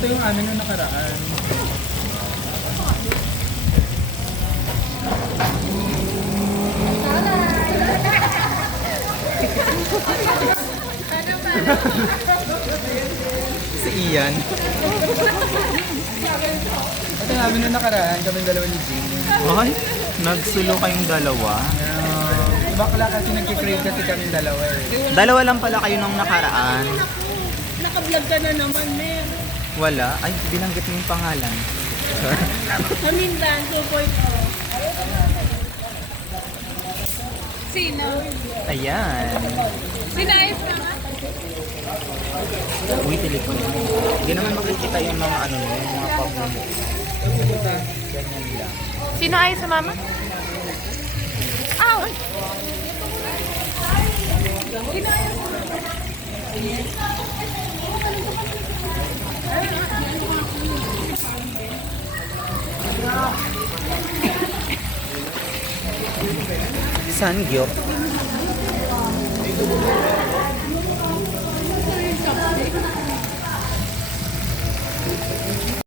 Ito yung amin nung nakaraan. Si Ian. Ito yung amin nung nakaraan, kami dalawa ni Jing. Ay, nagsulo kayong dalawa. Bakla kasi nagkikrave kasi kami dalawa eh. Dalawa lang pala kayo nung nakaraan. Naka-vlog ka na naman, Mer. Wala. Ay, binanggit mo yung pangalan. Hamindan 2.0. Sino? Ayan. Sino ay Uy, telepon mo. Hindi naman makikita yung mga ano mo, yung mga pag-mo. Ganyan lang. Sino ay sa mama? Ow! Sino ay Sangyup.